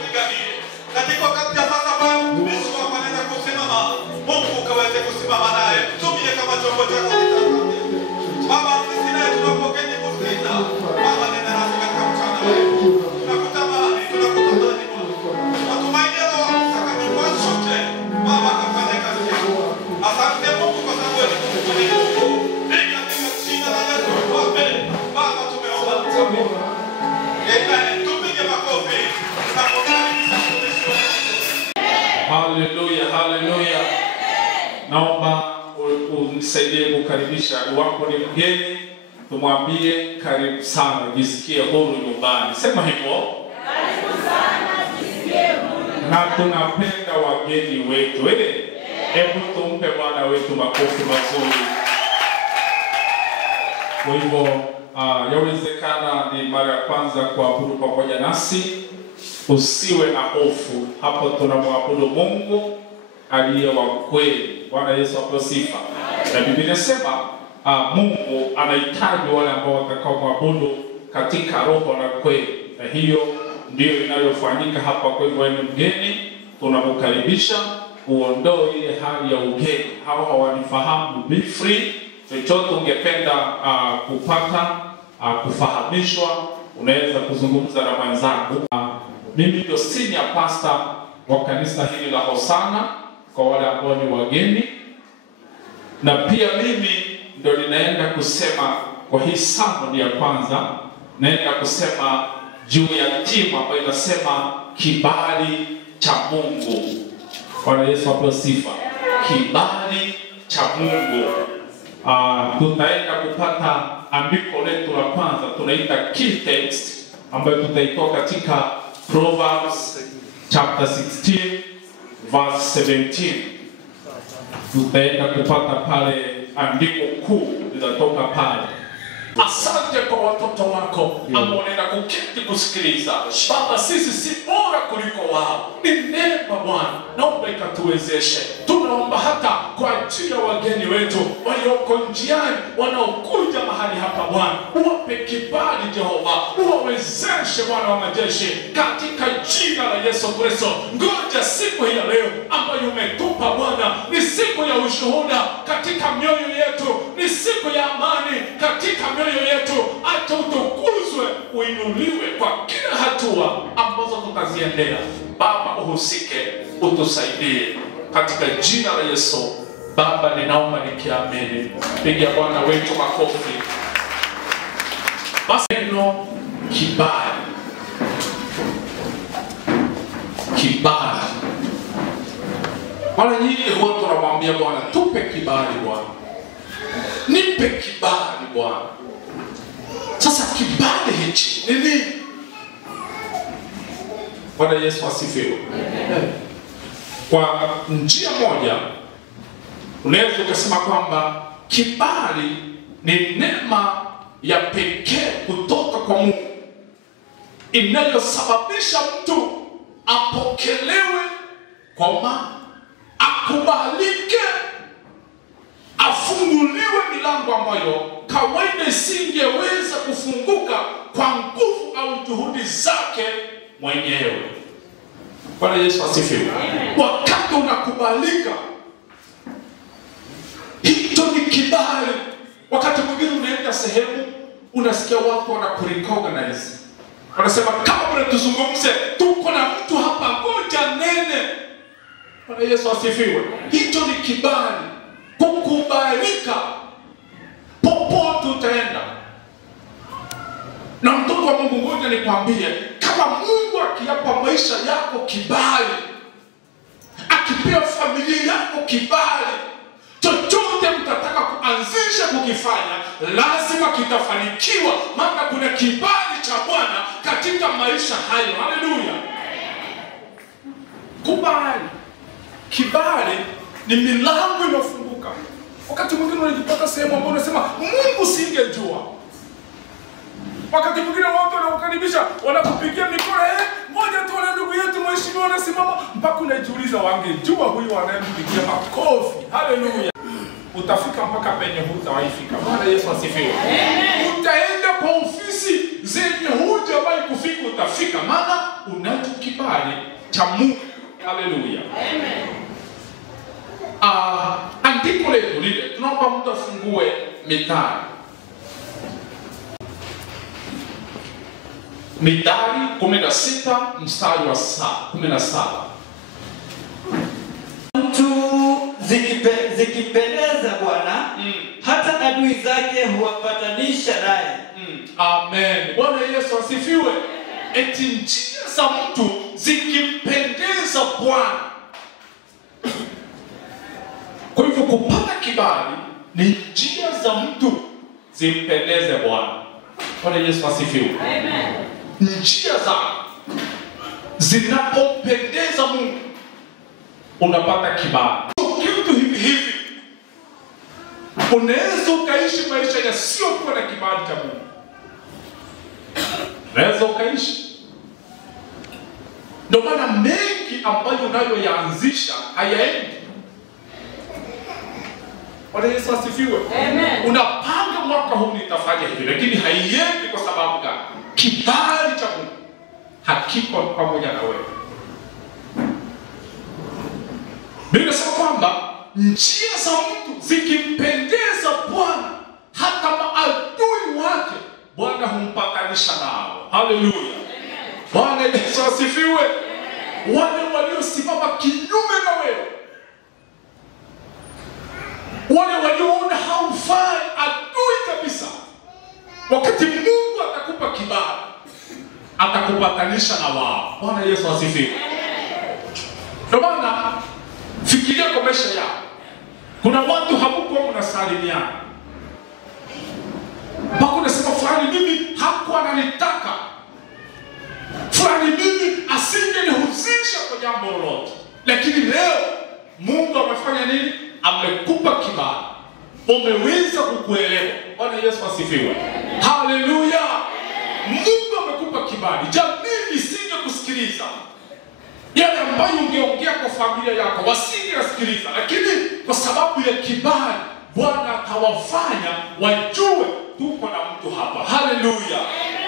tupiganie. Katika wakati ya sasa Bwana, mtumishi wako anaenda kusimama. Mungu ukaweze kusimama naye. Tumie kama chombo chako kitakatifu. Baba, sisi naye tunapokea kusikiliza. Baba, nenda nasi katika mchana wetu. Tunakutamani Bwana. Matumaini ya Roho Mtakatifu ashuke. Baba, kafanya kazi yako. Asante Mungu kwa sababu wewe ni Mungu mwenye nguvu. Katika jina la Yesu tuombe. Baba, tumeomba msamaha. Amen. Tupige makofi. Tunakukaribisha mtumishi wako. Haleluya, haleluya. Naomba unisaidie kukaribisha. Iwapo ni mgeni, tumwambie karibu sana, jisikie huru nyumbani. Sema hivyo. Karibu sana, jisikie huru. Na tunapenda wageni wetu. Hebu tumpe Bwana wetu makofi mazuri. Kwa hivyo, yawezekana ni mara ya kwanza kuabudu pamoja nasi. Usiwe na hofu. Hapo tunamwabudu Mungu aliye wa kweli. Bwana Yesu apewe sifa. Na Biblia inasema Mungu anahitaji wale ambao watakao kuabudu katika roho na kweli. Na hiyo ndio inayofanyika hapa. Kwa hivyo ni mgeni, tunakukaribisha uondoe ile hali ya ugeni. Hao hawanifahamu, be free. Chochote ungependa kupata kufahamishwa, unaweza kuzungumza na mwenzangu. Mimi ndio senior pastor wa kanisa hili la Hosana kwa wale ambao ni wageni, na pia mimi ndio ninaenda kusema kwa hii sermon ya kwanza, naenda kusema juu ya timu ambayo inasema kibali cha Mungu. Bwana Yesu apewe sifa. Kibali cha Mungu. Tutaenda kupata andiko letu la kwanza, tunaita key text, ambayo tutaitoa katika Proverbs chapter 16 verse 17. Tutaenda kupata pale andiko kuu linatoka pale. Asante kwa watoto wako ambao wanaenda kuketi kusikiliza. Baba, sisi si bora kuliko wao. Ni neema Bwana, naomba ikatuwezeshe. Tunaomba hata kwa ajili ya wageni wetu walioko njiani wanaokuja mahali hapa Bwana. Uwape kibali Jehova. Uwawezeshe Bwana wa majeshi katika jina la Yesu Kristo. Ngoja siku hii ya leo ambayo umetupa Bwana ni siku ya ushuhuda katika mioyo yetu. Ni siku ya amani katika mioyo yetu. Acha utukuzwe, uinuliwe kwa kila hatua ambazo tutaziendea. Baba, uhusike, utusaidie katika jina la Yesu. Baba, ninaomba nikiamini. Pigia Bwana wetu makofi. Basi neno kibali. Kibali. Mara nyingi huwa tunamwambia Bwana, tupe kibali Bwana. Nipe kibali Bwana. Sasa kibali hichi ni nini? Bwana Yesu asifiwe. Kwa njia moja unaweza kusema kwamba kibali ni neema ya pekee kutoka kwa Mungu inayosababisha mtu apokelewe kwa maana, akubalike, afunguliwe milango ambayo kawaida isingeweza kufunguka kwa nguvu au juhudi zake mwenyewe. Bwana Yesu asifiwe. Wakati unakubalika, hicho ni kibali. Wakati mwingine unaenda sehemu, unasikia watu wanakurecognize. Wanasema kabla tuzungumze, tuko na mtu hapa, ngoja nene. Bwana Yesu asifiwe. Hicho ni kibali. Kukubalika popote utaenda. Na mtoto wa Mungu, ngoja nikwambie, kama Mungu akiapa maisha yako kibali, akipea familia yako kibali, chochote mtataka kuanzisha kukifanya lazima kitafanikiwa, maana kuna kibali cha Bwana katika maisha hayo. Haleluya. Kubali. Kibali ni milango inofunguka. Wakati mwingine unajipata sehemu ambayo unasema Mungu singejua. Wakati mwingine watu wanakukaribisha, wanakupigia mikono, ngoja tu wale ndugu yetu mheshimiwa wanasimama, mpaka unajiuliza wangejua huyu anayempigia makofi. Haleluya. Utafika mpaka penye hutawaifika. Bwana Yesu asifiwe. Utaenda kwa ofisi zenye hujawahi kufika utafika, maana unacho kibali cha Mungu. Haleluya. Amen. Andiko letu lile, tunaomba mtu afungue Mithali. Mithali 16 mstari wa 17. Mtu zikipendeza Bwana, hata adui zake huwapatanisha naye. Amen. Bwana Yesu asifiwe. Eti njia za mtu zikimpendeza Bwana. Kwa hivyo kupata kibali ni njia za mtu zimpendeze Bwana. Bwana Yesu asifiwe. Amen. Njia za zinapompendeza Mungu unapata kibali. Kitu hivi unaweza ukaishi maisha yasiyokuwa na kibali cha Mungu. Unaweza ukaishi. Ndio maana mengi ambayo unayoyaanzisha hayaendi. Bwana Yesu asifiwe. Amen. Unapanga mwaka huu nitafanya hivi, lakini haiendi kwa sababu gani? Kibali cha Mungu hakiko pamoja na wewe. Biblia inasema kwamba njia za mtu zikimpendeza Bwana, hata maadui wake Bwana humpatanisha nao. Haleluya. Bwana Yesu asifiwe. Wale waliosimama kinyume na wewe, wale walioona haufai, adui kabisa, wakati Mungu atakupa kibali, atakupatanisha na wao. Bwana Yesu asifiwe. Ndio maana fikiria kwa maisha yako. Kuna watu hamukuwa mnasalimiana, mpaka unasema fulani mimi hakuwa ananitaka, fulani mimi asingenihusisha kwa jambo lolote, lakini leo Mungu amefanya nini? Amekupa kibali, umeweza kukuelewa. Bwana Yesu asifiwe. Haleluya. Mungu amekupa kibali. Jamii isinge kusikiliza yale ambayo ungeongea kwa familia yako, wasingesikiliza, lakini kwa sababu ya kibali Bwana atawafanya wajue tuko na mtu hapa. Haleluya.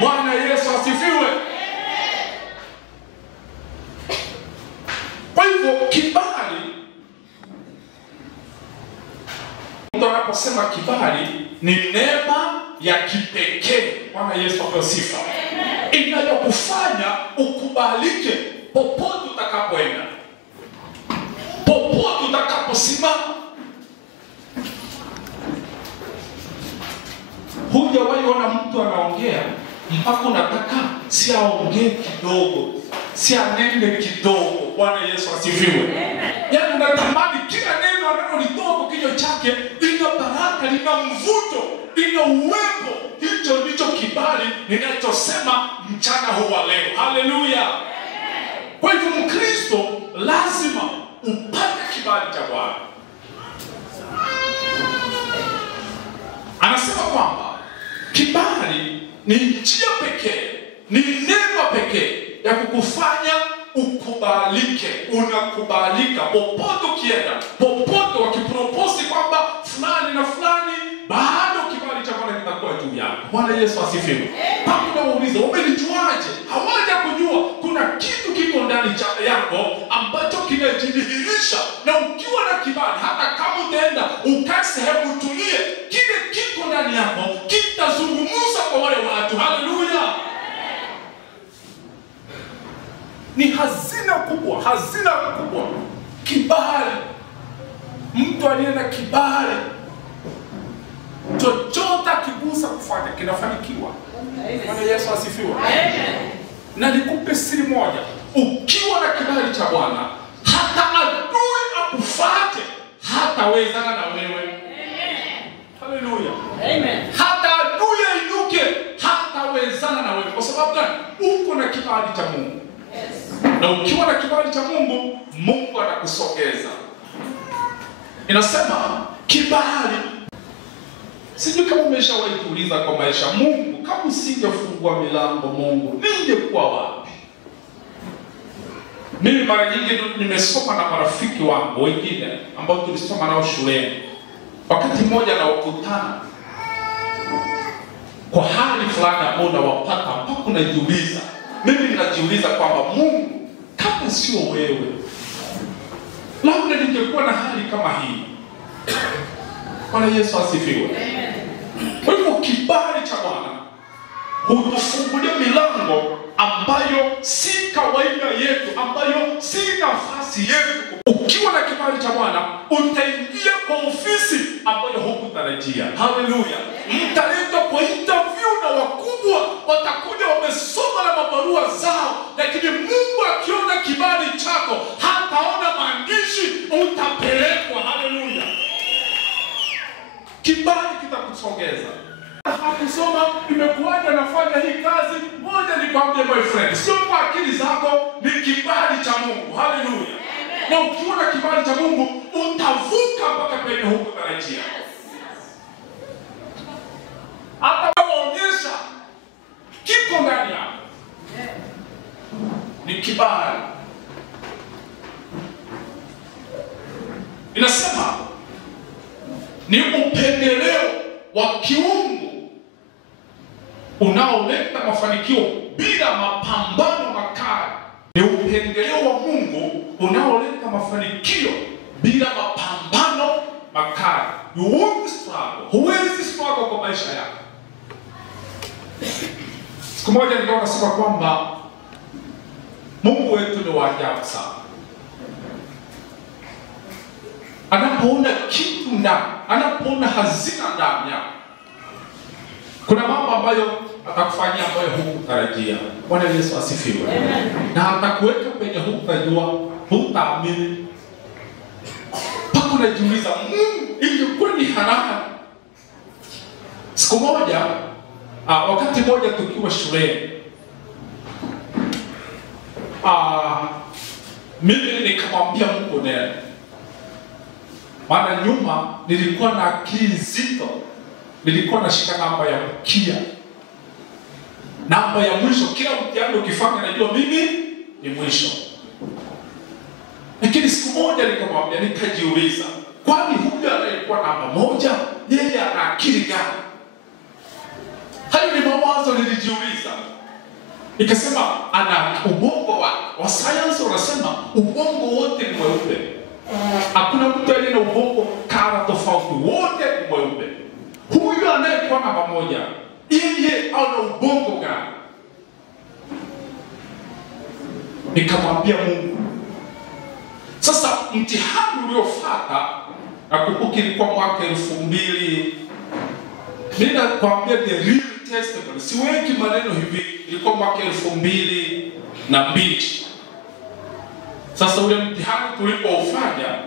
Bwana Yesu asifiwe. Kwa hivyo kibali, mtu anaposema kibali ni neema ya kipekee. Bwana Yesu apewe sifa. Inayokufanya ukubalike popote utakapoenda, popote utakaposimama. Hujawahi ona mtu anaongea mpaka unataka si aongee kidogo, si anende kidogo. Bwana Yesu asifiwe. Yaani unatamani kila neno analolitoa kwa kinywa chake lina baraka, lina mvuto, lina uwepo. Hicho ndicho kibali ninachosema mchana huu wa leo. Haleluya. Kwa hivyo Mkristo lazima upate kibali cha Bwana. Anasema kwamba kibali ni njia pekee, ni neema pekee ya kukufanya ukubalike. Unakubalika popote ukienda, popote wakipropose kwamba fulani na fulani, bado kibali cha Bwana kitakuwa juu yako. Bwana Yesu asifiwe. Pamoja na uulize, umenijuaje? Hawaja kujua kuna kitu kiko ndani yako ambacho kinajidhihirisha, na ukiwa na kibali, hata kama utaenda ukae sehemu tulie, kile kiko ndani yako kitazungumza kwa wale watu. Haleluya. Ni hazina kubwa, hazina kubwa. Kibali. Mtu aliye na kibali, chochote akigusa kufanya kinafanikiwa. Bwana Yesu asifiwe. Na nikupe siri moja, ukiwa na kibali cha Bwana, hata adui akufuate hatawezana na wewe. Haleluya. Hata adui ainuke hatawezana na wewe. Kwa sababu gani? Uko na kibali cha Mungu. Na ukiwa na kibali cha Mungu, Mungu anakusogeza. Inasema kibali. Sijui kama umeshawahi kuuliza kwa maisha, Mungu, kama usingefungua milango Mungu, ningekuwa wapi? Mimi mara nyingi nimesoma na marafiki wangu wengine ambao tulisoma nao shuleni. Wakati mmoja na wakutana, kwa hali fulani ambayo unawapata mpaka unajiuliza, mimi ninajiuliza kwamba Mungu, kama sio wewe, labda ningekuwa na hali kama hii. Bwana Yesu asifiwe. Kwa hivyo kibali cha Bwana hutufungulia milango ambayo si kawaida yetu, ambayo si nafasi yetu. Ukiwa na kibali cha Bwana utaingia kwa ofisi ambayo hukutarajia. Haleluya. Mtaletwa kwa interview na wakubwa watakuja wamesoma na mabarua zao, lakini Mungu akiona kibali chako hataona maandishi, utapelekwa. Haleluya. Kibali kitakusogeza. Hakusoma imekuaje nafanya hii kazi, moja nikwambie my friend, sio kwa akili zako, ni kibali cha Mungu. Haleluya. Na ukiona kibali cha Mungu utavuka mpaka penye hukutarajia. Hata maonyesha kiko ndani yako, ni kibali. Inasema ni upendeleo wa kiungu unaoleta mafanikio bila mapambano makali. Ni upendeleo wa Mungu unaoleta mafanikio bila mapambano makali. You won't struggle. Huwezi struggle kwa maisha yako. Siku moja nilikuwa nasema kwamba Mungu wetu ni wa ajabu sana. Anapoona kitu ndani, anapoona hazina ndani yako, kuna mambo ambayo atakufanyia ambayo hukutarajia. Bwana Yesu asifiwe. Na atakuweka penye hukutajua, hutaamini. Mpaka unajiuliza, Mungu, ingekuwa ni haraka. Siku moja, wakati moja tukiwa shuleni, mimi nikamwambia Mungu neno. Maana nyuma nilikuwa na akili nzito, nilikuwa nashika namba ya mkia, namba ya mwisho. Kila mtihani ukifanya najua mimi ni mwisho. Lakini siku moja nikamwambia, nikajiuliza, kwani huyu anayekuwa namba moja yeye ana akili gani? Hayo ni mawazo nilijiuliza. Nikasema ana ubongo wa science, unasema ubongo wote ni mweupe. Hakuna mtu aliye na ubongo kala tofauti, wote ni mweupe. Huyu anayekuwa namba moja yeye ana ubongo gani? Nikamwambia Mungu. Sasa mtihani uliofuata, nakumbuka ilikuwa mwaka 2000. Mimi nakwambia the real testimony, siweki maneno hivi, ilikuwa mwaka 2002. Sasa ule mtihani tulipoufanya,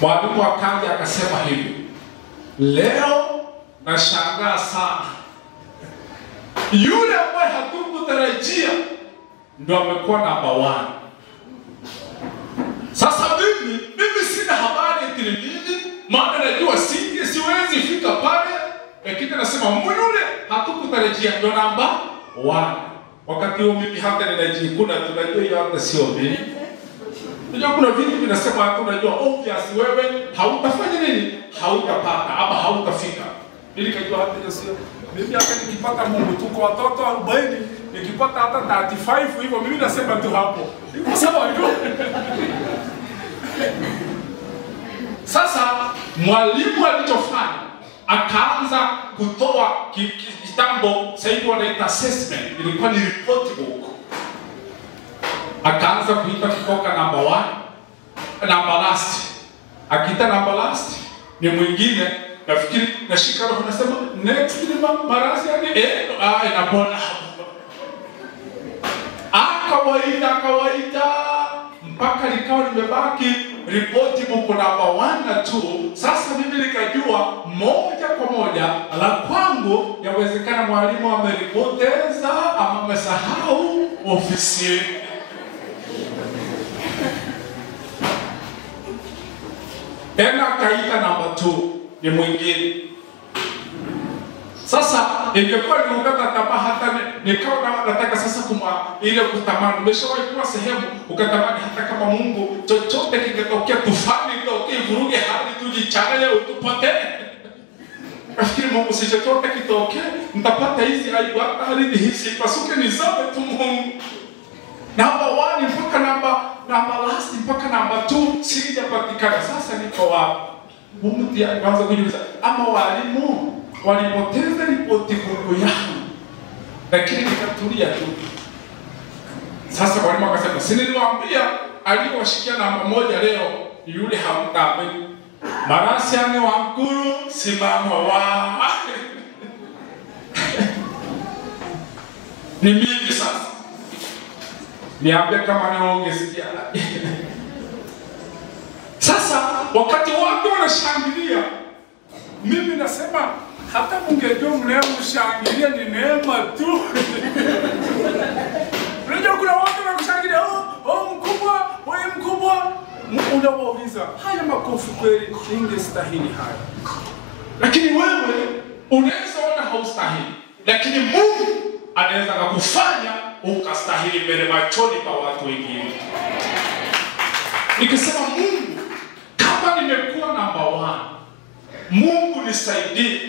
mwalimu akaja akasema hivi, leo nashangaa sana, yule ambaye hatukutarajia ndio amekuwa namba 1. Sasa mimi sina habari eti nini, maana najua siwezi fika pale, lakini nasema yule hatukutarajia ndio namba 1. Wakati huo mimi hata ninajikuna, tunajua hiyo hata sio mimi. Unajua kuna vitu vinasema hata unajua obvious wewe hautafanya nini? Hautapata ama hautafika. Nilikajua hata hiyo sio. Mimi hata nikipata Mungu tuko watoto 40, nikipata hata 35 hivyo mimi nasema tu hapo. Iko sawa hivyo. Sasa mwalimu alichofanya, akaanza kutoa kitambo sasa hivi wanaita assessment, ilikuwa ni report book. Akaanza kuita kutoka namba 1, namba last. Akita namba last ni mwingine, nafikiri nashika roho nasema next ni marasi yani inapona. Akawaita mpaka likawa nimebaki report book namba 1 na 2. Sasa mimi nikajua moja kwa moja la kwangu, yawezekana mwalimu ameripoteza ama amesahau ofisi. Tena akaita namba 2 ni mwingine. Sasa ingekuwa ni ukata tamaa, hata nikawa nataka sasa ile kutamani. Umeshawahi kuwa sehemu ukatamani hata kama Mungu chochote kingetokea, tufani itokee, vuruge hali, tujichanganye, utupotee. Nafikiri Mungu si chochote kitokee, mtapata hizi aibu, hata ardhi hizi pasuke nizame tu Mungu. Namba 1 mpaka namba last mpaka namba 2 sijapatikana. Sasa niko wapi? Mungu ndiye kwanza kujiuliza, ama walimu walipoteza ripoti huko yangu, lakini nikatulia tu. Sasa walimu akasema, si niliwaambia aliyowashikia namba 1 leo yule hamtaamini. Marasiani wa Nkuru simama wa. Ni mimi sasa. Niambie kama naongesikia. Sasa wakati watu wanashangilia, mimi nasema hata mungejua mnayemshangilia ni neema tu. Unajua kuna watu wanakushangilia, oh mkubwa, wewe mkubwa. Unawauliza, haya makofi kweli ingestahili haya? Lakini wewe unaweza ona haustahili, lakini Mungu anaweza kukufanya ukastahili mbele machoni pa watu wengine. Nikisema Mungu, kama nimekuwa namba 1, Mungu nisaidie.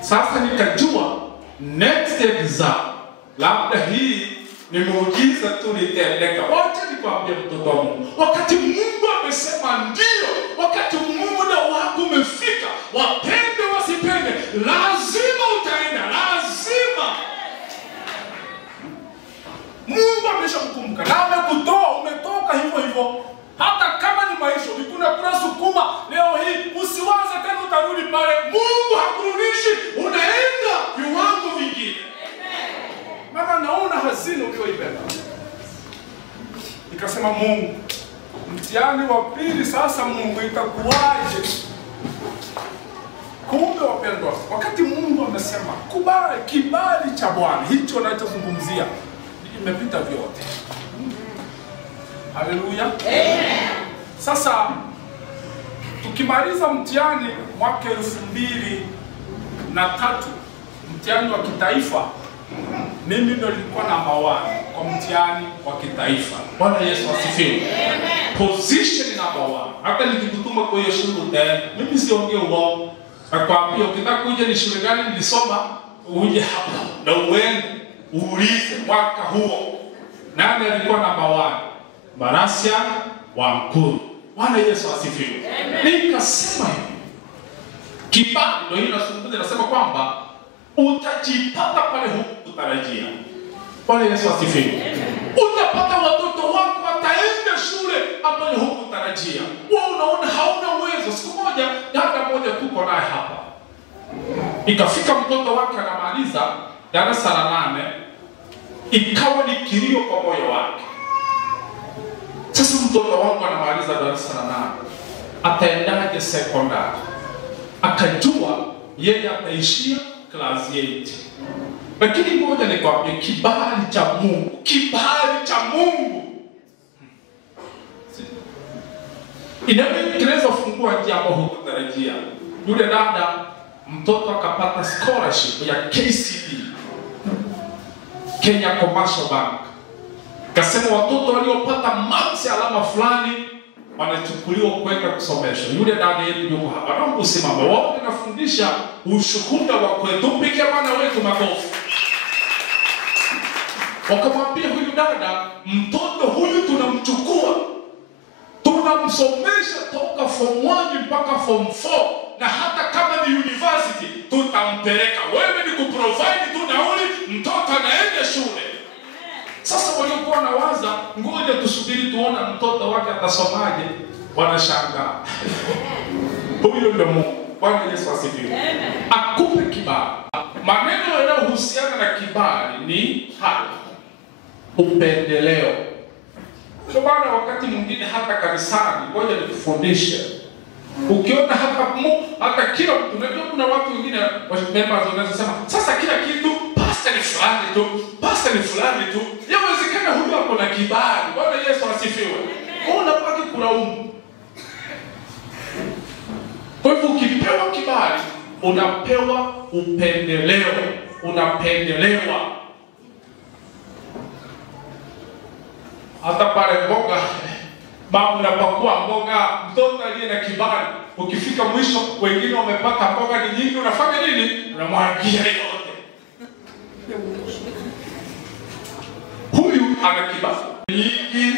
Sasa nikajua next exam, labda hii ni muujiza tu nitendeka. Wacha nikwambie mtoto wa Mungu, wakati Mungu amesema ndio, wakati muda wako umefika, wapende wasipende, lazima utaenda, lazima. Mungu ameshakukumbuka na amekutoa, umetoka hivyo hivyo. Hata kama ni maisha, kuna sukuma leo hii, usiwaze tena utarudi pale. Mungu hakurudishi, unaenda viwango vingine. Mama, naona hazina uliyoibeba. Nikasema Mungu, mtihani wa pili sasa Mungu itakuwaje? Kumbe wapendwa, wakati Mungu amesema kubali, kibali cha Bwana, hicho anachozungumzia imepita vyote. Haleluya. Amen. Sasa tukimaliza mtihani mwaka 2003, mtihani wa kitaifa, mimi ndo nilikuwa namba 1 kwa mtihani wa kitaifa. Bwana Yesu asifiwe. Position namba 1. Hata nikikutuma kwa hiyo shule, mimi siongee uongo. Nakwambia ukitaka kuja ni shule gani nilisoma, uje hapa na uende uulize mwaka huo nani alikuwa namba 1. Marasiani wa Nkuru. Bwana Yesu asifiwe. Nikasema kibali ndio inazungumza, nasema kwamba utajipata pale hukutarajia. Bwana Yesu asifiwe. Utapata watoto wako wataenda shule ambayo hukutarajia. Wewe unaona hauna uwezo. Siku moja dada moja tuko naye hapa, ikafika mtoto wake anamaliza darasa la 8, ikawa ni kilio kwa moyo wake. Sasa mtoto wangu anamaliza darasa la 8, ataendaje sekondari? Akajua yeye ataishia class 8. Lakini ngoja nikwambie, kibali cha Mungu, kibali cha Mungu inaweza kufungua njia ambayo hukutarajia. Yule dada mtoto akapata scholarship ya KCB, Kenya Commercial Bank. Kasema watoto waliopata max alama fulani wanachukuliwa kwenda kusomeshwa. Yule dada yetu yuko hapa, naomba usimame. Wao wanafundisha ushuhuda wa kwetu. Pigia Bwana wetu makofi. Wakamwambia huyu dada, mtoto huyu tunamchukua, tunamsomesha toka form 1 mpaka form 4, na hata kama ni university tutampeleka. Wewe ni kuprovide tu nauli, mtoto anaenda shule. Sasa waliokuwa na waza, ngoja tusubiri tuone mtoto wake atasomaje, wanashangaa. Huyo ndio Mungu. Bwana Yesu asifiwe. Akupe kibali. Maneno yanayohusiana na kibali ni haki, upendeleo. Kwa maana wakati mwingine hata kanisani, ngoja nikufundishe. Ukiona hata kila mtu, unajua kuna watu wengine members wanasema sasa kila kitu pastor ni fulani tu, pastor ni fulani tu. Yawezekana huyo hapo na kibali. Bwana Yesu asifiwe. Unapaki kulaumu. Kwa hivyo ukipewa kibali, unapewa upendeleo, unapendelewa. Hata pale mboga, mama unapakua mboga, mtoto aliye na kibali ukifika mwisho wengine wamepaka mboga ni nyingi, unafanya nini? Unamwagia yote. Huyu ana kibali nyingi.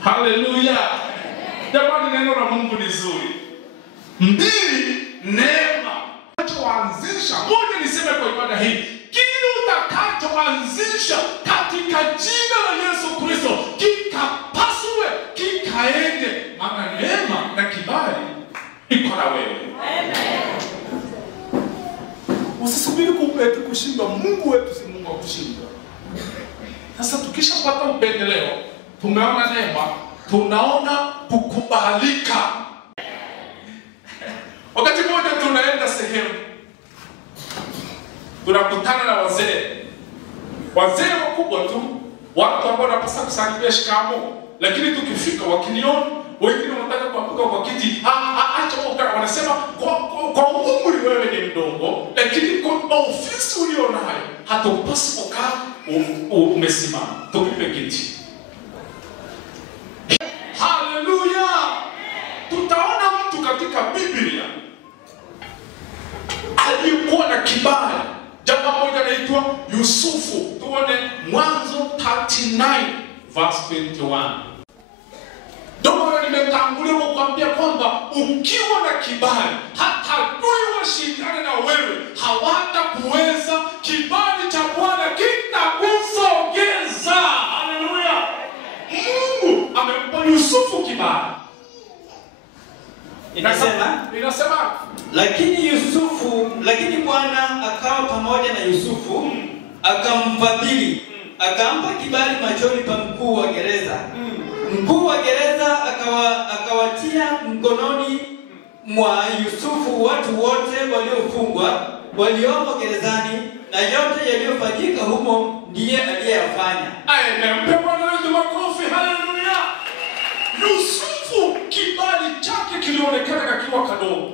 Haleluya. Jamani, neno la Mungu ni zuri. 2, neema. Utakachoanzisha, moja niseme kwa ibada hii, kile utakachoanzisha katika jina la Yesu Kristo kikapasue, kikaende, maana neema na kibali iko na wewe. Amen. Usisubiri kupeti kushindwa. Mungu wetu si Mungu wa kushindwa. Sasa tukishapata upendeleo, tumeona neema, tunaona kukubalika. Wakati mmoja tunaenda sehemu, tunakutana na wazee wakubwa tu, watu ambao wanapaswa kusalimia shikamoo, lakini tukifika wakiniona, wengine wanataka kuanguka kwa kiti, acha ukaa. Wanasema kwa umri wewe ni mdogo, lakini kwa ofisi ulionayo hatupaswi kukaa umesimama, tukupe kiti. Haleluya. Tutaona mtu katika Biblia aliyekuwa na kibali. Jamaa mmoja anaitwa Yusufu. Tuone Mwanzo 39 verse 21. Ndio nimetangulia kukwambia kwamba ukiwa na kibali, hata adui washindane na wewe hawatakuweza. Kibali cha Bwana kitakusogeza. Haleluya. Mungu amempa Yusufu kibali. Inasema lakini Bwana akawa pamoja na Yusufu, akamfadhili, akampa kibali machoni pa mkuu wa gereza. Mkuu wa gereza akawatia mkononi mwa Yusufu watu wote waliofungwa waliomo gerezani, na yote yaliyofanyika humo ndiye aliyeyafanya. Amen. Bwana wetu makofi. Haleluya. Yusufu kibali chake kilionekana kakiwa kadogo.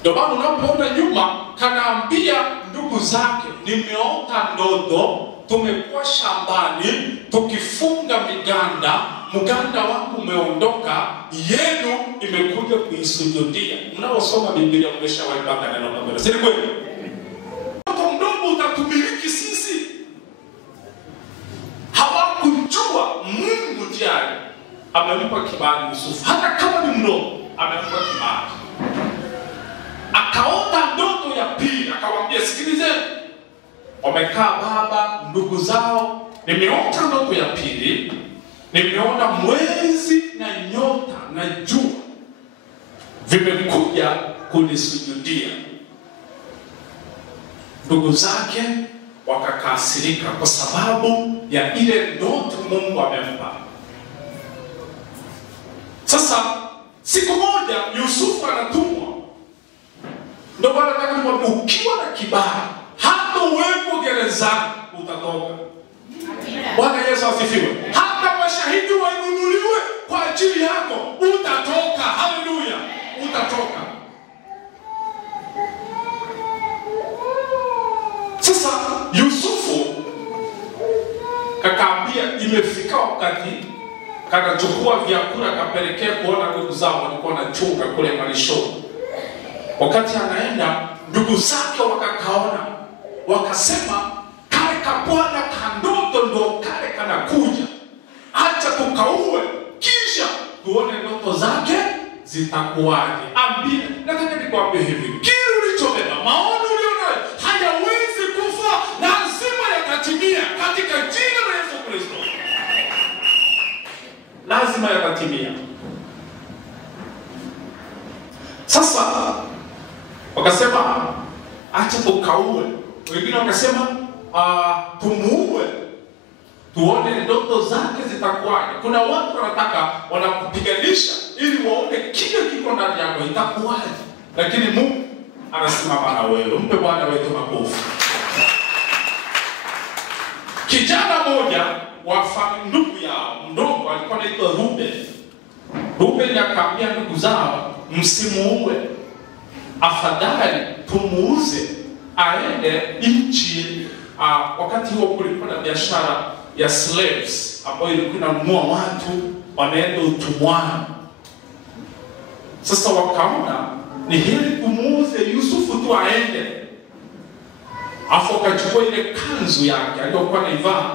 Ndio maana unapoona nyuma kanaambia ndugu zake, nimeota ndoto, tumekuwa shambani tukifunga mganda wangu umeondoka, yenu imekuja kuisujudia. Mnaosoma Biblia mmeshawahi paka neno la Mungu. Si kweli? Kwa mdomo utatumiliki sisi. Hawakujua Mungu tayari amempa kibali Yusufu. Hata kama ni mdogo, amempa kibali. Akaota ndoto ya pili, akamwambia sikilizeni. Wamekaa baba, ndugu zao, nimeota ndoto ya pili. Nimeona mwezi na nyota na jua vimekuja kunisujudia. Ndugu zake wakakasirika kwa sababu ya ile ndoto Mungu amempa. Sasa siku moja Yusufu anatumwa. Ndio maana nataka nikwambie, ukiwa na kibali, hata uwepo gerezani utatoka. Bwana Yesu asifiwe. Hata mashahidi wainunuliwe kwa ajili yako, utatoka. Haleluya. Utatoka. Sasa Yusufu kakaambia imefika wakati, kanachukua vyakula kapelekea kuona ndugu zao walikuwa na chunga kule malishoni. Wakati anaenda, ndugu zake wakakaona, wakasema kale kabwana kandoto ndo kale kanakuja, acha tukaue kisha tuone ndoto zake zitakuwaje. Ambia, nataka nikwambie hivi, kile ulichobeba, maono ulionayo hayawezi kufa, lazima yatatimia katika jina la Yesu Kristo. Lazima yatatimia. Sasa wakasema acha tukaue. Wengine wakasema tumuue tuone ndoto zake zitakuwaje. Kuna watu wanataka wanakupiganisha ili waone kile kiko ndani yako itakuwaje. Lakini Mungu anasimama na wewe. Mpe Bwana wetu makofi. Kijana mmoja wa ndugu yao mdogo alikuwa anaitwa Ruben. Ruben akaambia ndugu zao, msimuue, afadhali tumuuze aende nchi. Wakati huo kulikuwa na biashara ya slaves ambayo ilikuwa inanunua watu wanaenda utumwani. Sasa wakaona ni heri kumuuze Yusufu tu aende. Afu wakachukua ile kanzu yake aliyokuwa anaivaa,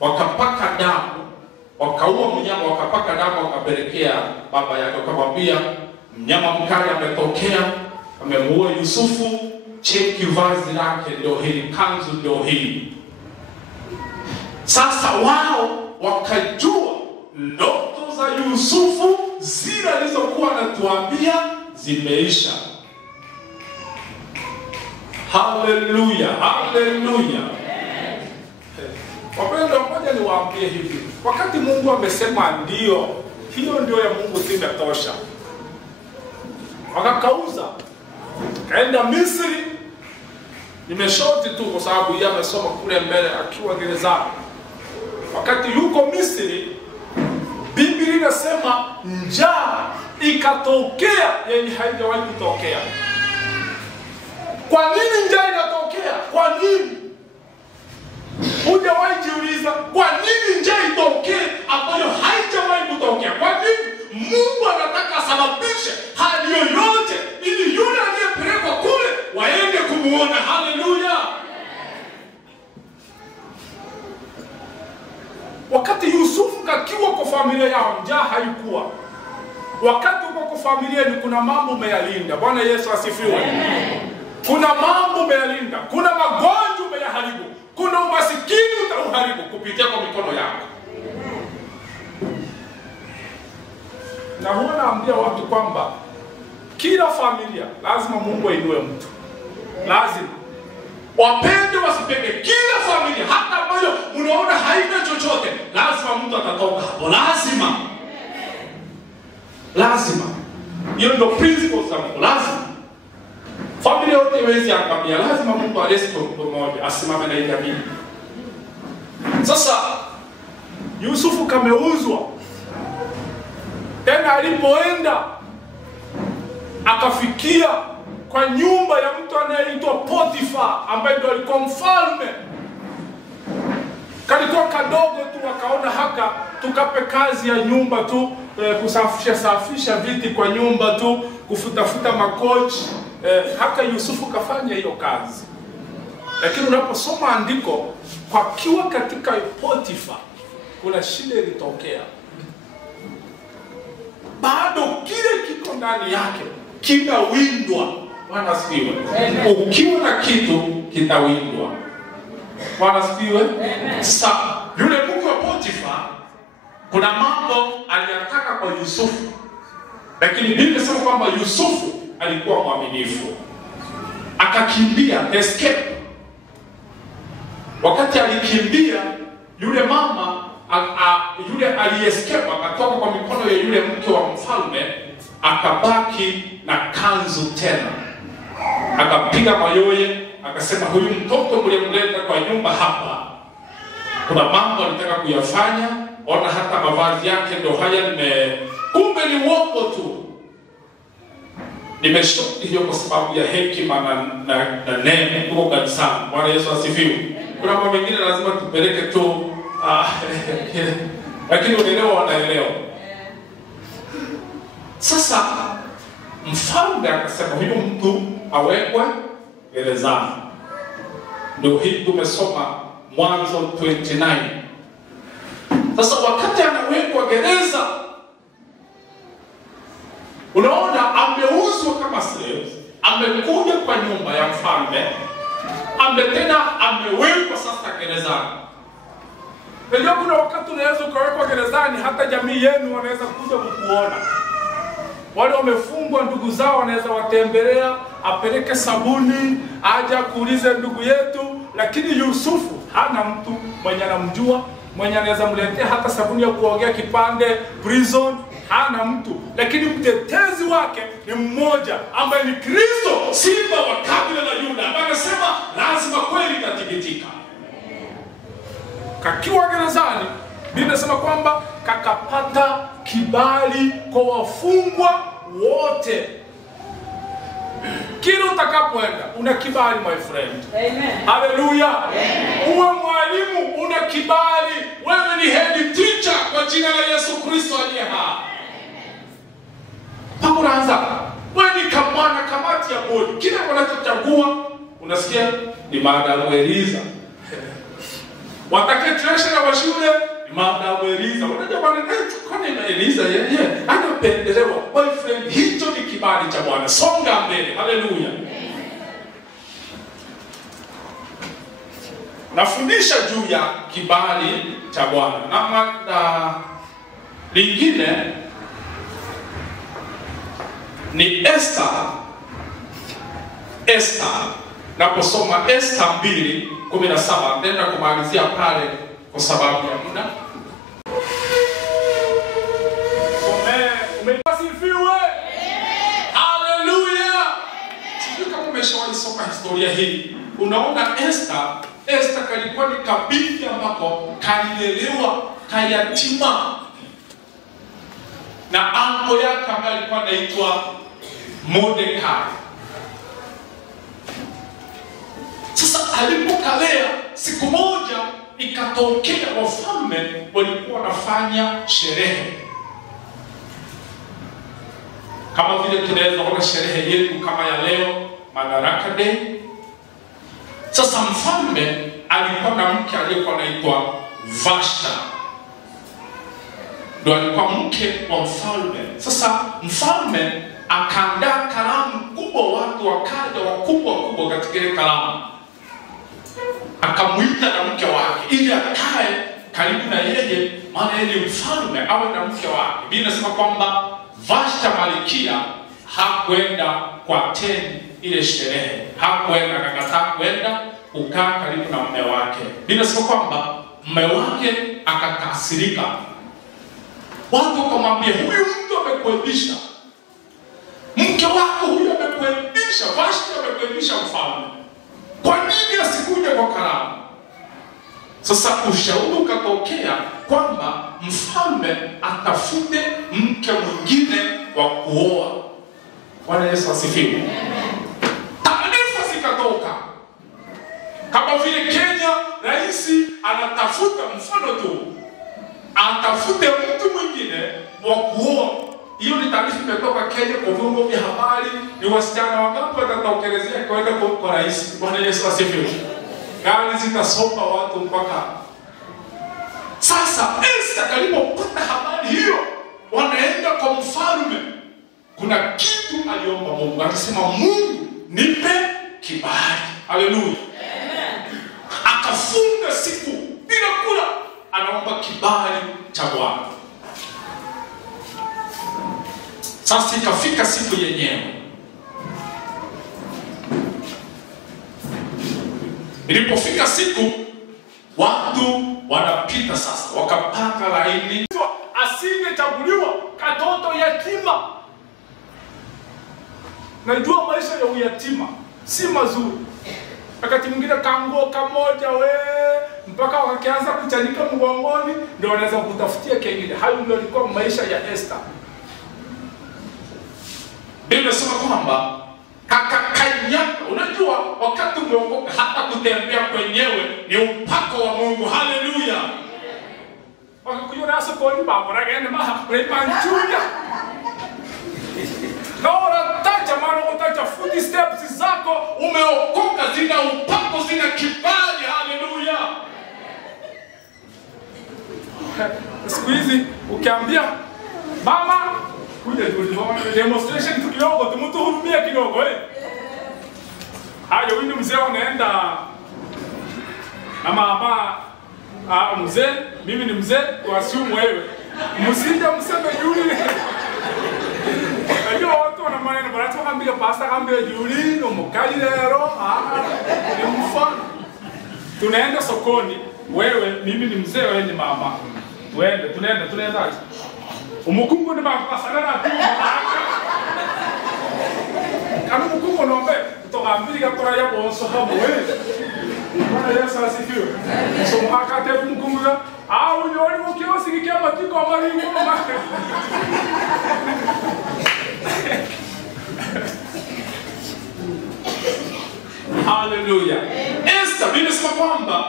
wakapaka damu, wakaua mnyama, wakapaka damu, wakapelekea baba yake, wakamwambia mnyama mkali ametokea, amemuua Yusufu, cheki vazi lake ndio hili, kanzu ndio hili. Sasa wao wakajua ndoto za Yusufu zile alizokuwa anatuambia zimeisha. Haleluya, haleluya. Wapendwa, ngoja niwaambie hivi. Wakati Mungu amesema ndio, hiyo ndio ya Mungu imetosha. Wakakauza. Kaenda Misri. Nimeshoti tu kwa sababu yeye amesoma kule mbele akiwa gerezani. Wakati yuko Misri, Biblia inasema njaa ikatokea yenye haijawahi kutokea. Kwa nini njaa inatokea? Kwa nini? Hujawahi jiuliza kwa nini njaa itokee ambayo haijawahi kutokea? Kwa nini Mungu anataka asababishe hali yoyote ili yule aliyepelekwa kule waende kumuona? Haleluya. Wakati Yusufu kakiwa kwa familia yao, njaa haikuwa. Wakati uko kwa familia ni kuna mambo umeyalinda. Bwana Yesu asifiwe. Amen. Kuna mambo umeyalinda, kuna magonjwa umeyaharibu, kuna umasikini utauharibu kupitia kwa mikono yako. Na huwa naambia watu kwamba kila familia lazima Mungu ainue mtu. Lazima. Wapende wasipende, kila familia hata ambayo unaona haina chochote, lazima mtu atatoka hapo. Lazima. Lazima. Hiyo ndio principles za Mungu. Lazima. Familia yote iwezi akamia, lazima Mungu alete mtu mmoja asimame na jamii. Sasa Yusufu kameuzwa. Tena alipoenda akafikia kwa nyumba ya mtu anayeitwa Potifa ambaye ndio alikuwa mfalme. Kalikuwa kadogo tu, wakaona haka tukape kazi ya nyumba tu, kusafisha viti kwa nyumba tu, kufutafuta makochi. Hata Yusufu kafanya hiyo kazi. Lakini unaposoma andiko, kwa kiwa katika Potifa kuna shida ilitokea. Bado kile kiko ndani yake kinawindwa. Bwana asifiwe. Ukiwa na kitu kitawindwa. Bwana asifiwe. Sasa yule mke wa Potifa kuna mambo aliyataka kwa Yusufu. Lakini Biblia inasema kwamba Yusufu alikuwa mwaminifu. Akakimbia, escape. Wakati alikimbia, yule mama yule aliescape akatoka kwa mikono ya yule mke wa mfalme, akabaki na kanzu tena. Akapiga mayoye, akasema huyu mtoto mlemleta kwa nyumba hapa, kuna mambo alitaka kuyafanya, ona hata mavazi yake ndio haya kumbe ni uongo tu. Nimeshtuka hiyo kwa sababu ya hekima na neema kwa kanisani. Bwana Yesu asifiwe. Kuna mambo mengine lazima tupeleke tu lakini wanaelewa. Sasa mfalme akasema huyu mtu awekwe gerezani. Ndio hii tumesoma Mwanzo 29. Sasa wakati anawekwa gereza, unaona ameuzwa kama slave, amekuja kwa nyumba ya mfalme, tena amewekwa sasa gerezani. Ndio kuna wakati unaweza ukawekwa gerezani, hata jamii yenu wanaweza kuja kukuona. Wale wamefungwa, ndugu zao wanaweza watembelea, apeleke sabuni, aja kuulize ndugu yetu. Lakini Yusufu hana mtu mwenye anamjua, mwenye anaweza mletea hata sabuni ya kuogea kipande prison. Hana mtu, lakini mtetezi wake ni mmoja ambaye ni Kristo, simba wa kabila la Yuda, ambaye anasema lazima kweli itathibitika. Kakiwa gerezani, Biblia inasema kwamba kakapata kibali kwa wafungwa wote. Kila utakapoenda una kibali, my friend. Amen. Haleluya. Uwe mwalimu una kibali, wewe ni head teacher kwa jina la Yesu Kristo aliye hai. Hapo unaanza, wewe ni kamati ya bodi, kile wanachochagua unasikia ni Madam Eliza. Watake treasurer wa shule ni Madam Eliza. Unajua bwana, kwani na Eliza yeye anapendelewa boyfriend. Hicho ni kibali cha Bwana. Songa mbele. Haleluya. Nafundisha juu ya kibali cha Bwana. Na mada lingine ni Esther. Naposoma Esther 2:17 nenda kumalizia pale kwa sababu ya muda. Umesifiwe. Haleluya. Sijui kama umeshawahi soma historia hii. Unaona Esther kalikuwa ni kabinti ambako kalilelewa kayatima na anko yake ambaye alikuwa anaitwa Mordekai. Sasa alipokalea, siku moja ikatokea wafalme walikuwa wanafanya sherehe. Kama vile tunaweza kuona sherehe yetu kama ya leo, Madaraka Day. Sasa mfalme alikuwa na mke aliyekuwa anaitwa Vashta. Ndio alikuwa mke wa mfalme. Sasa mfalme akaandaa karamu kubwa, watu wakaja wakubwa katika ile karamu. Akamuita na mke wake ili akae karibu na yeye, maana yeye ni mfalme, awe na mke wake. Biblia inasema kwamba Vashta Malkia hakwenda kwa teni ile sherehe, hakwenda, akakataa kwenda kukaa karibu na mume wake. Biblia inasema kwamba mume wake akakasirika. Watu wakamwambia, huyu mtu amekuaibisha, mke wako huyu amekuaibisha, Vashta amekuaibisha mfalme, kwa nini asikuje kwa karamu? Sasa ushauri ukatokea kwamba mfalme atafute mke mwingine wa kuoa. Bwana Yesu asifiwe. Taarifa zikatoka kama vile Kenya rais anatafuta, mfano tu, atafute mtu mwingine wa kuoa. Hiyo ni taarifa imetoka Kenya kwa vyombo vya habari. Ni wasichana wangapi watatokelezea kwenda kwa rais? Bwana Yesu asifiwe. Gari zitasomba watu mpaka sasa. Esther alipopata habari hiyo, wanaenda kwa mfalme. Kuna kitu aliomba Mungu, akasema, Mungu nipe kibali. Haleluya. Amen. Akafunga siku bila kula, anaomba kibali cha Bwana. Sasa ikafika siku yenyewe. Ilipofika siku, watu wanapita sasa, wakapanga laini. Asingechaguliwa katoto yatima. Najua maisha ya uyatima si mazuri. Wakati mwingine kanguo kamoja mpaka wakaanza kuchanika mgongoni, ndio wanaweza kutafutia kingine. Hayo ndio yalikuwa maisha ya Esther. Biblia inasema kwamba kakakanyaka. Unajua wakati umeokoka, hata kutembea kwenyewe ni upako wa Mungu. Haleluya. Wakakunyora sokoni baba ragenda maha kulipanchuja. Naona tacha mara utacha foot steps zako, umeokoka, zina upako, zina kibali. Haleluya. Siku hizi ukiambia mama kuja demonstration tukidogo, tumutuhurumia kidogo hayo, wini mzee unaenda na mama, mzee, mimi ni mzee, wasiumu wewe msije mseme yule. Najua watu wana maneno, barati wakambia pasta kambia yule no mukali lero, ni mfano. Tunaenda sokoni, wewe, mimi ni mzee, wewe ni mama. Tunaenda umukungu ni bakasana na tu kama umukungu nombe tokambira kwa ya bonso hapo Bwana Yesu asifiwe. So mwakate umukungu au nyori mukiosi kikia matiko amaringo mama. Hallelujah. Esther, Biblia inasema kwamba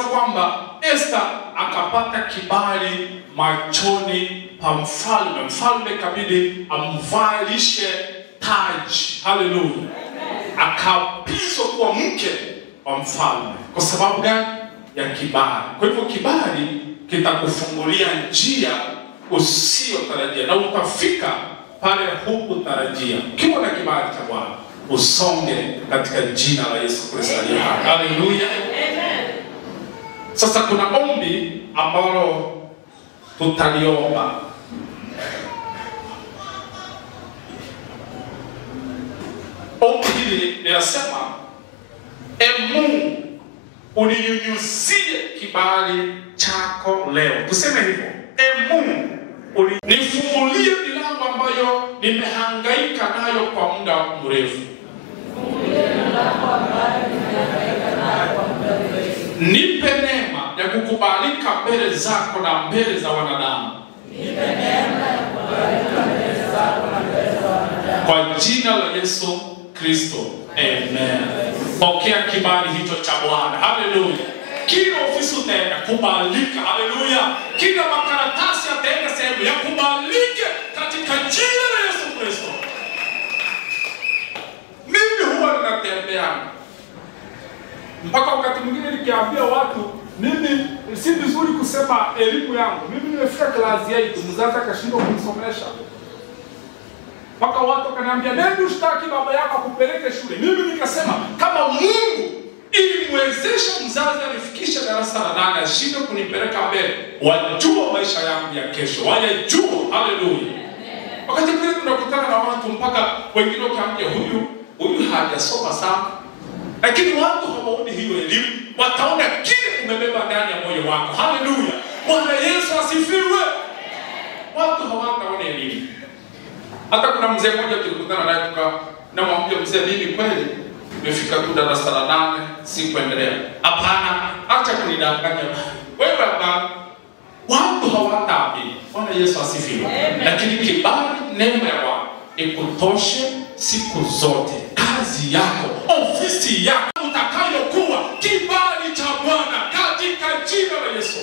inasema kwamba Esther akapata kibali machoni pa mfalme. Mfalme kabidi amvalishe taji. Haleluya. Akaapishwa kuwa mke wa mfalme. Kwa sababu gani? Ya kibali. Kwa hivyo kibali kitakufungulia njia usiyotarajia na utafika pale hukutarajia. Ukiwa na kibali cha Bwana, usonge katika jina la Yesu Kristo. Haleluya. Sasa kuna ombi ambalo tutaliomba. Ombi hili linasema, Mungu uninyunyuzie kibali chako leo. Tuseme hivyo, Mungu nifungulie milango ambayo nimehangaika nayo kwa muda mrefu. Nipe neema ya kukubalika mbele zako na mbele za wanadamu. Kwa jina la Yesu Kristo. Amen. Pokea kibali hicho cha Bwana. Haleluya. Kila ofisi utaenda kubalika. Haleluya. Kila makaratasi ataenda sehemu ya kubalike katika jina la Yesu Kristo. Mimi huwa ninatembea mpaka wakati mwingine nikiambia watu mimi si vizuri kusema elimu yangu. Mimi nimefika klasi 8, mzazi akashindwa kunisomesha. Mpaka watu wakaniambia, "Nenda ushtaki baba yako akupeleke shule." Mimi nikasema, kama Mungu ili muwezeshe mzazi anifikishe darasa la 8 ashinde kunipeleka mbele, wajua maisha yangu ya kesho, wajua. Haleluya. Wakati mwingine tunakutana na watu mpaka wengine wakiambia huyu hajasoma sana. Lakini watu hawaoni hiyo elimu, wataona kile umebeba ndani ya moyo wako. Haleluya. Bwana Yesu asifiwe. Watu hawataona elimu. Hata kuna mzee mmoja tulikutana naye namwambia, "Mzee, mimi kweli nimefika tu darasa la 8 sikuendelea." "Hapana, acha kunidanganya. Wewe baba." Watu hawataamini. Bwana Yesu asifiwe. Lakini kibali, neema ya Bwana ikutoshe siku zote. Kazi yako, ofisi yako utakayokuwa kibali cha Bwana katika jina la Yesu.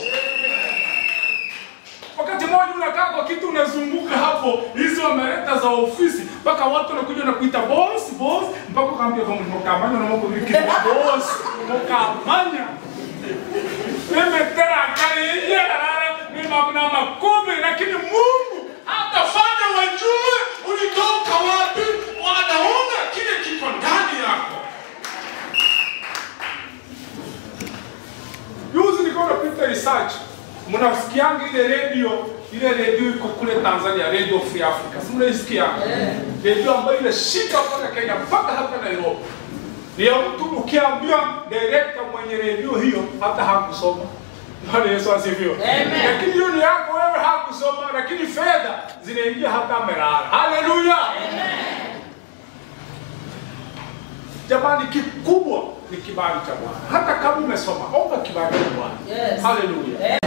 Wakati mmoja unakaa kwa kitu unazunguka hapo, hizo wameleta za ofisi, mpaka watu wanakuja na kuita boss, mpaka kaambia kwa mkamanya na mambo mingi boss, mkamanya. Mimi tena kali mimi mabna makombe, lakini Mungu atafanya wajue ulitoka wapi, wanaona kile kiko ndani yako. Yuzi niko napita research. Mnasikianga ile radio iko kule Tanzania, Radio Free Africa. Si mnaisikia? Radio ambayo inashika mpaka Kenya, mpaka hapa Nairobi. Ni mtu ukiambia director mwenye radio hiyo hata hakusoma. Bwana Yesu asifiwe. Lakini hiyo ni yako wewe, hakusoma, lakini fedha zinaingia hata amelala. Haleluya. Jamani, kikubwa ni kibali cha Bwana. Hata kama umesoma, omba kibali cha Bwana. Haleluya.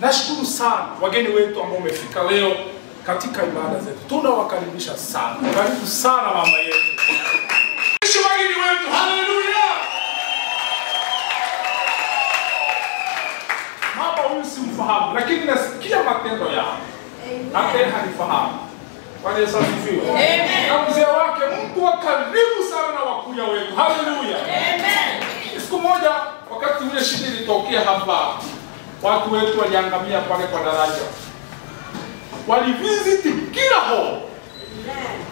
Nashukuru sana wageni wetu ambao wamefika leo katika ibada zetu. Tunawakaribisha sana. Karibu sana mama yetu. Sisi wageni wetu. Haleluya. Mama huyu simfahamu, lakini nasikia matendo yao. Hata yeye hanifahamu. Bwana Yesu asifiwe. Amen. Na mzee wake mtu wa karibu sana na wakuya wetu. Haleluya. Amen. Siku moja wakati ule shida ilitokea hapa, watu wetu waliangamia pale kwa daraja. Walivisit kila hall.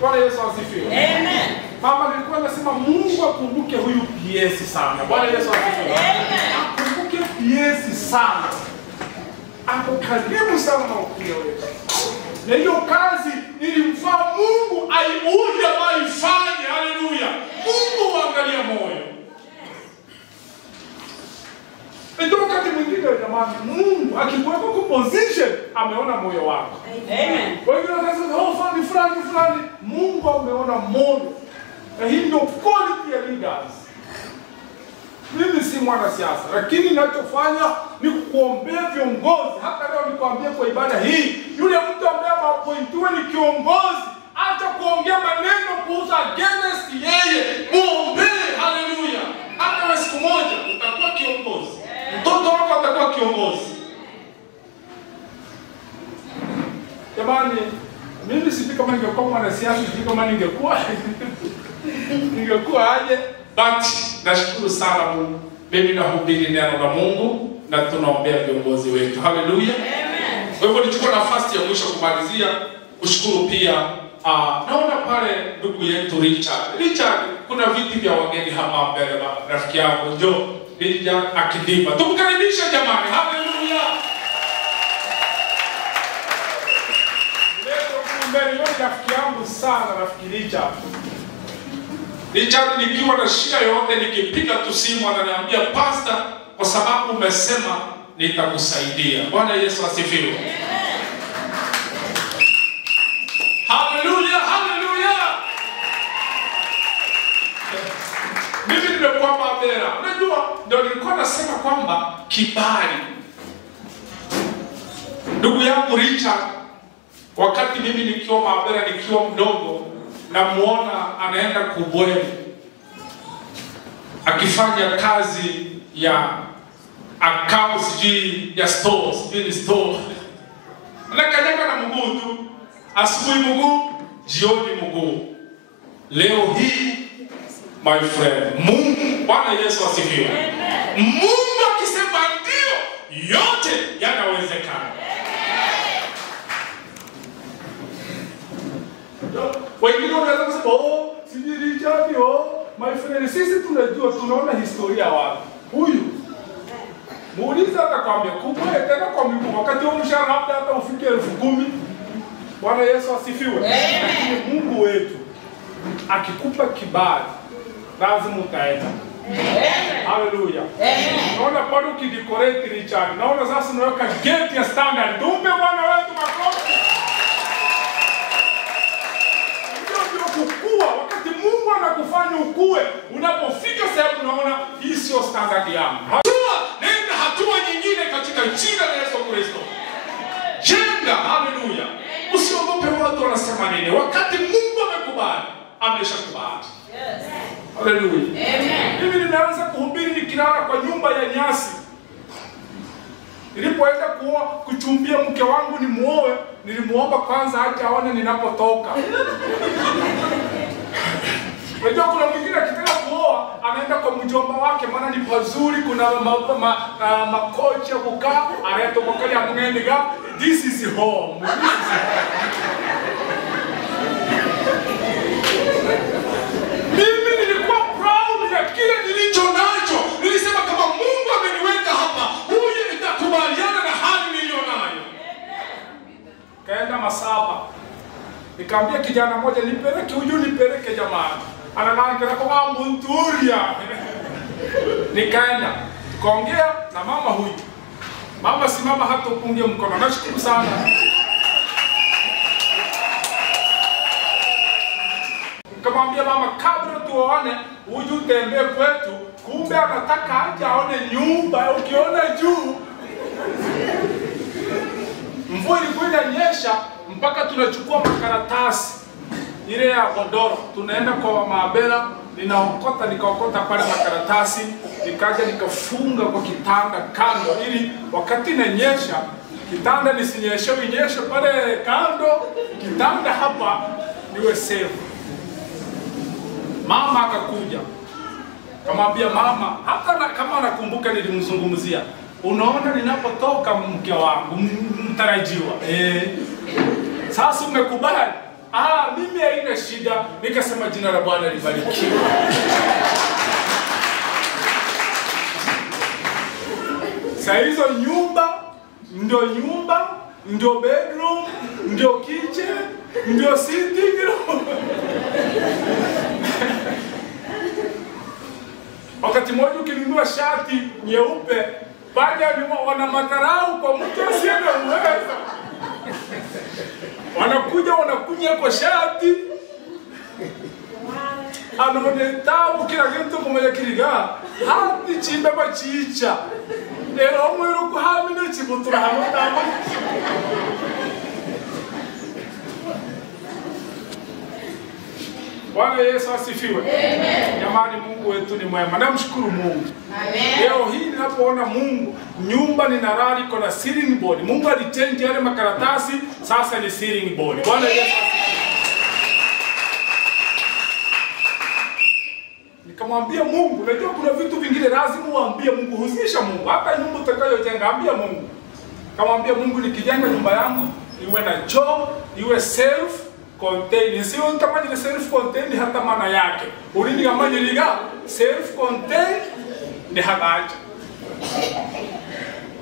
Bwana Yesu asifiwe. Amen. Mama nilikuwa nasema Mungu akumbuke huyu PS sana. Bwana Yesu asifiwe. Amen. Akumbuke PS sana. Ako karibu sana na wakuya wetu. Na hiyo kazi ilimfaa Mungu aiunde waifanye. Haleluya. Mungu waangalia moyo. Ndio wakati mwingine jamani, Mungu akikuweka kwa position ameona moyo wako. Amen. Wengine wanasema fulani, Mungu ameona moyo. Na hii ndio quality ya leaders. Mimi si mwanasiasa, lakini ninachofanya ni kuombea viongozi. Hata leo nikwambia kwa ibada hii, yule mtu ambaye ameappointiwa ni kiongozi, acha kuongea maneno kuhusu against yeye, muombee. Haleluya. Hata siku moja utakuwa kiongozi. viongozi. Jamani, mimi sijui kama ningekuwa mwanasiasa, sijui kama ningekuwa aje, but nashukuru sana Mungu. Mimi nahubiri neno la Mungu na tunaombea viongozi wetu. Haleluya. Amen. Kwa hivyo nichukue nafasi ya mwisho kumalizia kushukuru pia. Naona pale ndugu yetu Richard, kuna viti vya wageni hapa mbele, rafiki yangu njoo Richard akidimba. Tumkaribishe jamani. Haleluya. Leo kumbe ni rafiki yangu sana, rafiki Richard. Richard nikiwa na shida yote nikipiga tu simu ananiambia pastor, kwa sababu umesema nitakusaidia. Bwana Yesu asifiwe. Haleluya, haleluya. Mimi nimekuwa Mabera. Unajua ndio nilikuwa nasema kwamba kibali. Ndugu yangu Richard, wakati mimi nikiwa Mabera nikiwa mdogo, namuona anaenda Kubweni akifanya kazi ya accounts ya store. Anakanyaga na mguu tu, asubuhi mguu, jioni mguu. Leo hii my friend, Mungu, Bwana Yesu asifiwe. Mungu akisema ndio, yote yanawezekana. Wengine wanaweza kusema sijui Richard, my friend, sisi tunajua, tunaona historia wapi. Huyu muuliza atakwambia kubwa tena kwa miguu, wakati wa mshahara hata ufike 10,000. Bwana Yesu asifiwe. Lakini Mungu wetu akikupa kibali lazima utaenda. Haleluya. Naona bado ukidecorate Richard. Naona sasa unaweka gate ya standard. Tumbe Bwana wetu makofi. Ndio kukua, wakati Mungu anakufanya ukue, unapofika sehemu unaona hii sio standard yangu. Nenda hatua nyingine katika jina la Yesu Kristo. Jenga, haleluya. Usiogope watu wanasema nini. Wakati Mungu amekubali, ameshakubali. Haleluya. Amen. Mimi ninaanza kuhubiri nikilala kwa nyumba ya nyasi. Nilipoenda kuchumbia mke wangu ni muoe, nilimuomba kwanza aje aone ninapotoka. Unajua kuna mwingine akitaka kuoa anaenda kwa mjomba wake, maana ni pazuri, kuna makochi ya kukaa, anaenda kwa kale amngendiga, this is home. Mimi nilikuwa proud ya kile nilicho nacho. Nilisema kama Mungu ameniweka hapa, huyu nitakubaliana na hali nilionayo. Kaenda Masaba. Nikamwambia kijana mmoja nipeleke huyu, nipeleke jamani. Ananiambia kwa Munturia. Nikaenda. Tukaongea na mama huyu. Mama simama hata upungie mkono. Nashukuru sana. Nikamwambia mama, kabla tuone huyu tembee kwetu, kumbe anataka aje aone nyumba. Ukiona juu mvua ilikuwa inanyesha mpaka tunachukua makaratasi ile ya godoro, tunaenda kwa Mabera, nikaokota pale makaratasi, nikaja nikafunga kwa kitanda kando, ili wakati inanyesha kitanda nisinyeshe pale kando, kitanda hapa niwe safe. Mama akakuja. Kamwambia mama, hata kama anakumbuka nilimzungumzia, unaona ninapotoka mke wangu mtarajiwa. Sasa umekubali? Mimi haina shida. Nikasema jina la Bwana libarikiwe. Sasa hizo nyumba, ndio bedroom, ndio kitchen, ndio sitting room. Wakati mmoja ukinunua shati nyeupe, baada ya wana makarau kwa mtu asiye na uwezo. Wanakuja kwa shati. Tabu kila kitu kumenya kiriga. Hati chimbe bachicha. Lero mwero kuhamina chibutura hamutama. Bwana Yesu asifiwe. Amen. Jamani, Mungu wetu ni mwema. Namshukuru Mungu. Amen. Leo hii ninapo kuona Mungu, nyumba ninalala iko na ceiling board. Mungu alichange yale makaratasi, sasa ni ceiling board. Bwana Yesu asifiwe. Nikamwambia Mungu, unajua kuna vitu vingine lazima uambie Mungu, husisha Mungu. Hata nyumba utakayojenga ambia Mungu. Nikamwambia Mungu, nikijenga nyumba yangu iwe na choo, iwe self contained. Sio kama ni self contained hata maana yake. Ulini kama ni self contained ni halaji.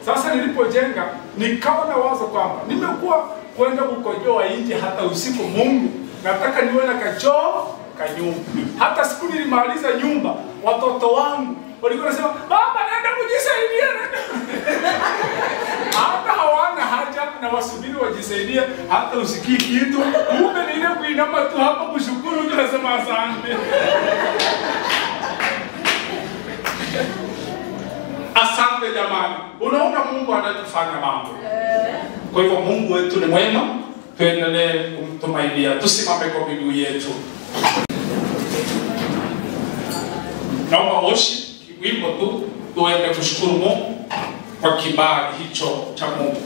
Sasa nilipojenga nikawa na wazo kwamba nimekuwa kwenda kukojoa nje hata usiku. Mungu, nataka niwe na kachoo kanyumba. Hata siku nilimaliza nyumba, watoto wangu walikuwa wanasema, "Baba, naenda kujisaidia." Hata hawana haja na wasubiri wajisaidie, hata usikii kitu. Kumbe ni ile kuinama tu hapa kushukuru, tunasema asante. Asante jamani. Unaona Mungu anatufanya mambo. Kwa hivyo Mungu wetu ni mwema. Tuendelee kumtumainia. Tusimame kwa miguu yetu. Naomba wimbo tu tuende kushukuru Mungu kwa kibali hicho cha Mungu.